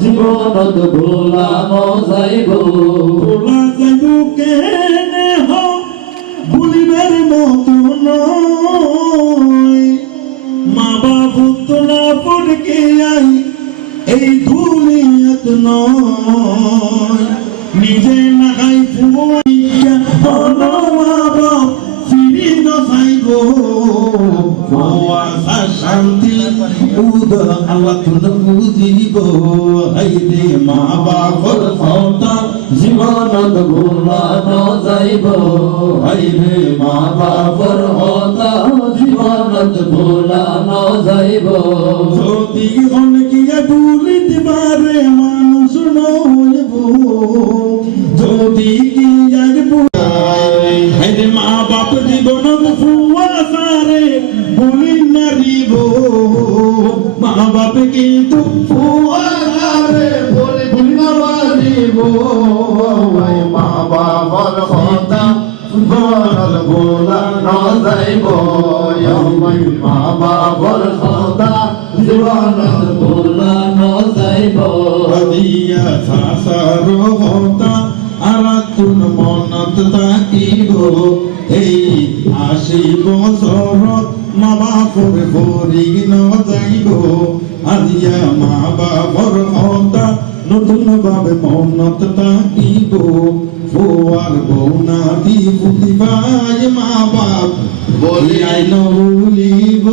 জীবনত ভোলানো যাইব। ভোলা যাইব কেনে ভুলিবার মতো মা বাবু তোলা পড়কে আই, এই দুনিয়াত নয়। নিজে না খাই মা বাপ ফিরি ন যাইব। ফুয়া শান্তি, উদ, আল্লাহ তুন বুঝিব। হাইরে মা বাপর হতা জীবনত ভোলানো যাইব। হইরে মা বাপর হত জীবনত ভোলানো যাইব। যদি গিয়ে ভুলিতে পারে, মানুষ নইব। যদি গিয়ার হাইরে মা বাপ, জীবন ফুয়া মা বাপ কিন্তু ফুয়া সারে বলে ভুলিব মা বাপর হত জীবনত ভোলানো যাইব মা বাপর হত জীবনত ভোলানো যাইব দিয়া সাসার হতা, আরাতুন মনত তাকিব। এই আশি বছৰত মা বাপুর গরি যাইব আজিয়া মা বাবর অতা নতুন ভাবে মনত থাকিব ফোয়ার বৌনা দি ফুটিবাই মা বাপ। বলি। আইন বলিব